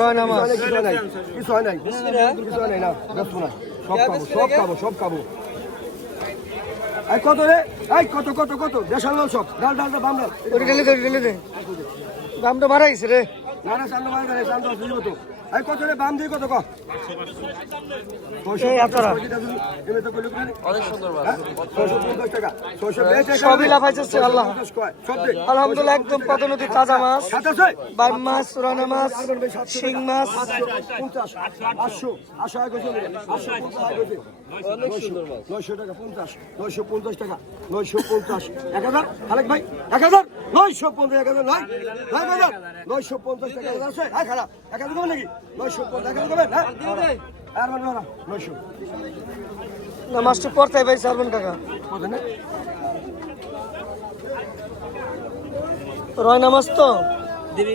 রয়না মাছ কিছু হয় নাই। কিছু হয় নাই। কিছু হয় নাই না। ব্যস্ত না। সব খাব সব খাব সব খাব। এই কত রে? এই কত কত কত? দেশাল মাল সব। ডাল বাম ডাল। ওটা ঢেলে দে ঢেলে দে দামটা বাড়াইছে রে। না চান্দা তো এই কত রে বাম দিয়ে কত ক? এই আপনারা। অনেক সুন্দর ছয়শো পঞ্চাশ টাকা। ছয়শো বেশ টাকা সবই লাফাইছে আল্লাহ। সব দে। আলহামদুলিল্লাহ একদম পদনদী তাজা মাছ সাতাশে মাছ রয়না মাছ শিং মাছ। আটশো আটশো আগে আটশো পঞ্চাশ আগে নয়শো টাকা পঞ্চাশ নয়শো পঞ্চাশ টাকা নয়শো পঞ্চাশ এক হাজার। খালেক ভাই এক হাজার। নয়শো পঞ্চাশ এক হাজার নয় এক হাজার। নয়শো পঞ্চাশ টাকা আছে? এক হাজার এক হাজার নাকি? নয়শো পঞ্চাশ দেবেন হ্যাঁ আর মানে না নয়শো। না মাছটি পড়তাই ভাই সারবেন কাকা। রয় না? রয়না মাছ তো? দিবি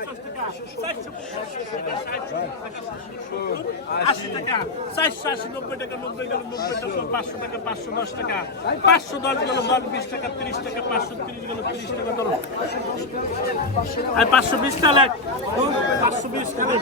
আশি টাকা চারশো নব্বই টাকা নব্বই গেল নব্বই টাকা পাঁচশো টাকা পাঁচশো দশ টাকা পাঁচশো দশ গেল দশ বিশ টাকা তিরিশ টাকা পাঁচশো তিরিশ গেল তিরিশ টাকা ধরো আর পাঁচশো বিশ টাকা পাঁচশো বিশ টাকা।